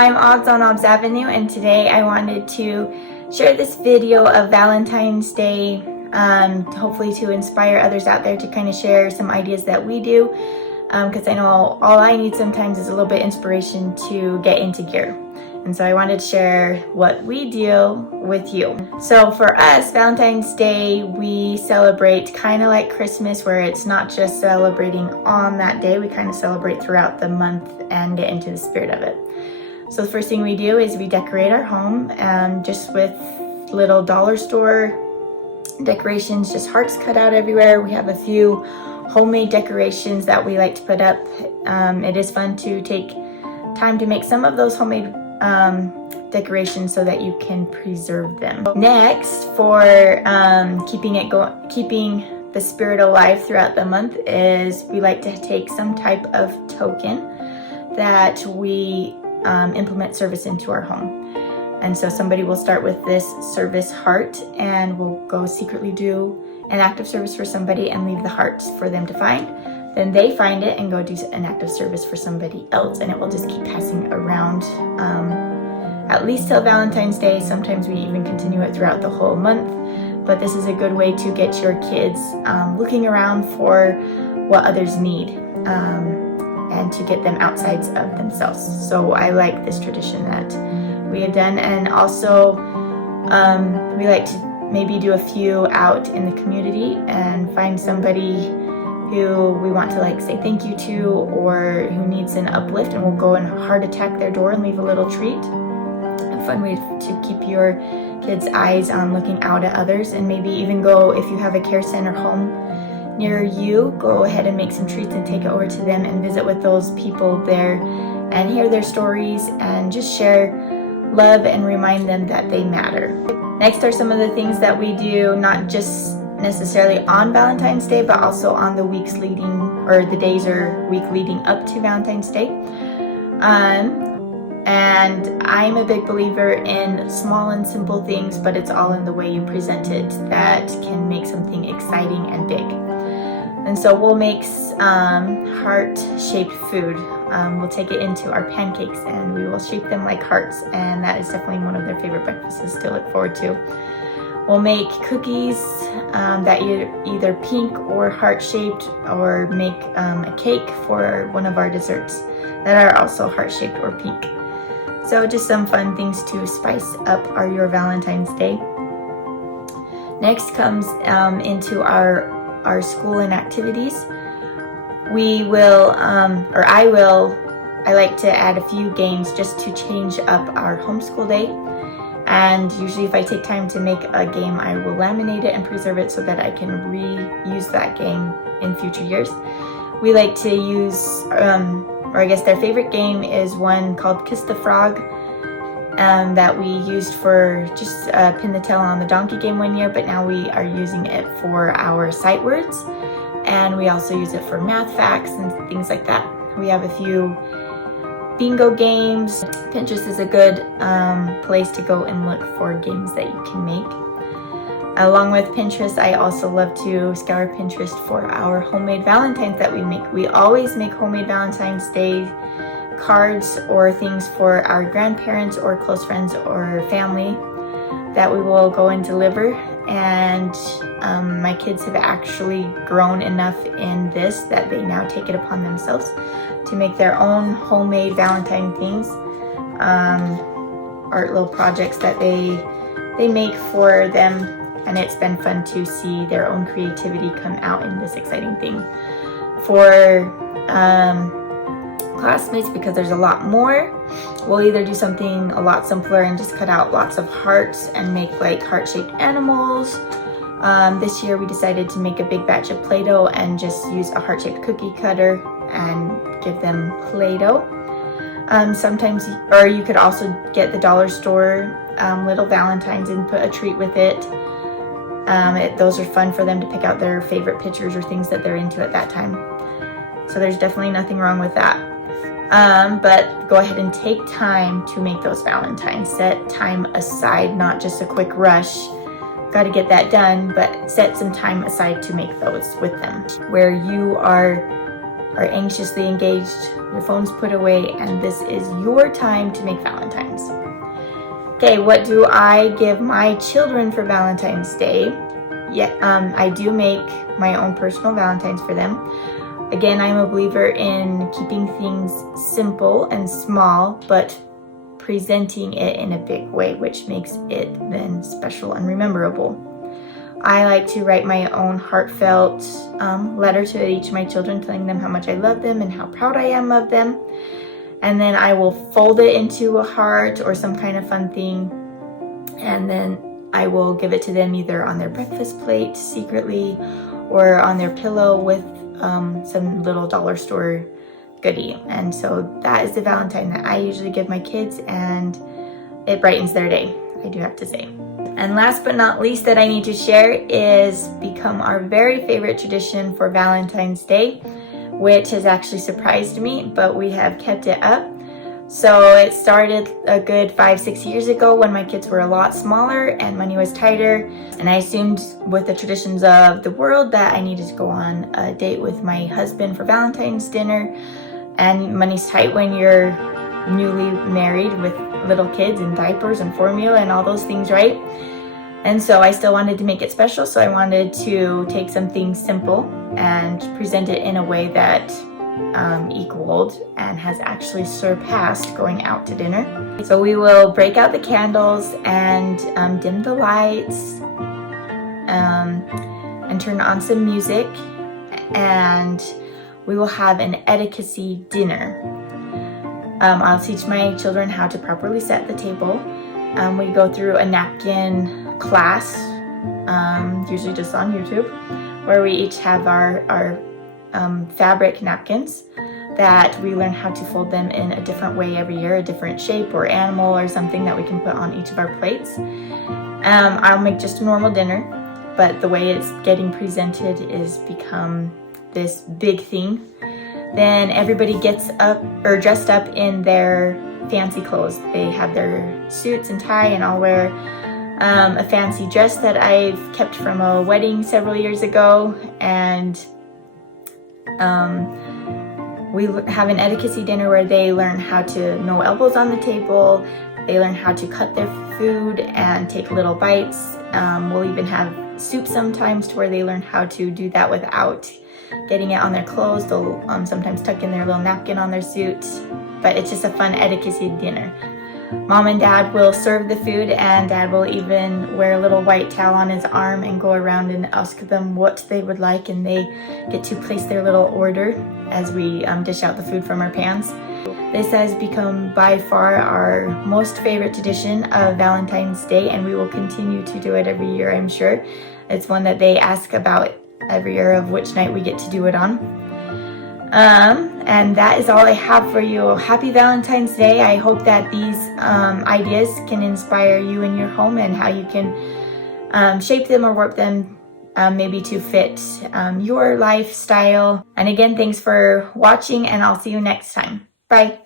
I'm Obs on Obs Avenue, and today I wanted to share this video of Valentine's Day, hopefully to inspire others out there to kind of share some ideas that we do, because I know all I need sometimes is a little bit of inspiration to get into gear. And so I wanted to share what we do with you. So for us, Valentine's Day, we celebrate kind of like Christmas, where it's not just celebrating on that day. We kind of celebrate throughout the month and get into the spirit of it. So the first thing we do is we decorate our home just with little dollar store decorations, just hearts cut out everywhere. We have a few homemade decorations that we like to put up. It is fun to take time to make some of those homemade decorations so that you can preserve them. Next, for keeping the spirit alive throughout the month, is we like to take some type of token that we implement service into our home. And so somebody will start with this service heart, and we'll go secretly do an act of service for somebody and leave the hearts for them to find. Then they find it and go do an act of service for somebody else, and it will just keep passing around at least till Valentine's Day. Sometimes we even continue it throughout the whole month, but this is a good way to get your kids looking around for what others need and to get them outsides of themselves. So I like this tradition that we have done, and also we like to maybe do a few out in the community and find somebody who we want to say thank you to, or who needs an uplift, and we'll go and heart attack their door and leave a little treat. A fun way to keep your kids' eyes on looking out at others, and maybe even go, if you have a care center home near you, go ahead and make some treats and take it over to them and visit with those people there and hear their stories and just share love and remind them that they matter. Next are some of the things that we do, not just necessarily on Valentine's Day, but also on the weeks leading, or the days or week leading up to Valentine's Day. And I'm a big believer in small and simple things, but it's all in the way you present it that can make something exciting and big. And so we'll make heart-shaped food. We'll take it into our pancakes and we will shape them like hearts, and that is definitely one of their favorite breakfasts to look forward to. We'll make cookies that are either pink or heart-shaped, or make a cake for one of our desserts that are also heart-shaped or pink. So just some fun things to spice up your Valentine's Day. Next comes into our school and activities. We will, I like to add a few games just to change up our homeschool day. And usually if I take time to make a game, I will laminate it and preserve it so that I can reuse that game in future years. We like to use, or I guess their favorite game is one called Kiss the Frog, that we used for just pin the tail on the donkey game one year, but now we are using it for our sight words, and we also use it for math facts and things like that. We have a few bingo games. Pinterest is a good place to go and look for games that you can make. Along with Pinterest, I also love to scour Pinterest for our homemade Valentines that we make. We always make homemade Valentine's Day cards or things for our grandparents or close friends or family that we will go and deliver. And my kids have actually grown enough in this that they now take it upon themselves to make their own homemade Valentine things, art little projects that they make for them, and it's been fun to see their own creativity come out in this exciting thing. For classmates, because there's a lot more, we'll either do something a lot simpler and just cut out lots of hearts and make heart-shaped animals. This year we decided to make a big batch of Play-Doh and just use a heart-shaped cookie cutter and give them Play-Doh. Sometimes, or you could also get the dollar store little Valentines and put a treat with it. Those are fun for them to pick out their favorite pictures or things that they're into at that time. So there's definitely nothing wrong with that. But go ahead and take time to make those Valentines. Set time aside, not just a quick rush. Got to get that done, but set some time aside to make those with them, where you are are anxiously engaged, your phone's put away, and this is your time to make Valentines. Okay, what do I give my children for Valentine's Day? Yeah, I do make my own personal Valentines for them. Again, I'm a believer in keeping things simple and small, but presenting it in a big way, which makes it then special and rememberable. I like to write my own heartfelt letter to each of my children, telling them how much I love them and how proud I am of them. And then I will fold it into a heart or some kind of fun thing. And then I will give it to them either on their breakfast plate secretly or on their pillow with some little dollar store goodie. And so that is the Valentine that I usually give my kids, and it brightens their day, I do have to say. And last but not least that I need to share is become our very favorite tradition for Valentine's Day, which has actually surprised me, but we have kept it up. So it started a good 5-6 years ago when my kids were a lot smaller and money was tighter. And I assumed with the traditions of the world that I needed to go on a date with my husband for Valentine's dinner. And money's tight when you're newly married with little kids and diapers and formula and all those things, right? And so I still wanted to make it special, so I wanted to take something simple and present it in a way that equaled and has actually surpassed going out to dinner. So we will break out the candles and dim the lights and turn on some music, and we will have an etiquette dinner. I'll teach my children how to properly set the table. We go through a napkin class, usually just on YouTube, where we each have our fabric napkins that we learn how to fold them in a different way every year, a different shape or animal or something that we can put on each of our plates. I'll make just a normal dinner, but the way it's getting presented is become this big thing. Then everybody gets up or dressed up in their fancy clothes. They have their suits and tie, and I'll wear a fancy dress that I've kept from a wedding several years ago. And we have an etiquette dinner where they learn how to no elbows on the table. They learn how to cut their food and take little bites. We'll even have soup sometimes to where they learn how to do that without getting it on their clothes. They'll sometimes tuck in their little napkin on their suit, but it's just a fun etiquette dinner. Mom and Dad will serve the food, and Dad will even wear a little white towel on his arm and go around and ask them what they would like, and they get to place their little order as we dish out the food from our pans. This has become by far our most favorite tradition of Valentine's Day, and we will continue to do it every year, I'm sure. It's one that they ask about every year of which night we get to do it on. And that is all I have for you. Happy Valentine's Day. I hope that these ideas can inspire you in your home and how you can shape them or warp them maybe to fit your lifestyle. And again, thanks for watching, and I'll see you next time. Bye.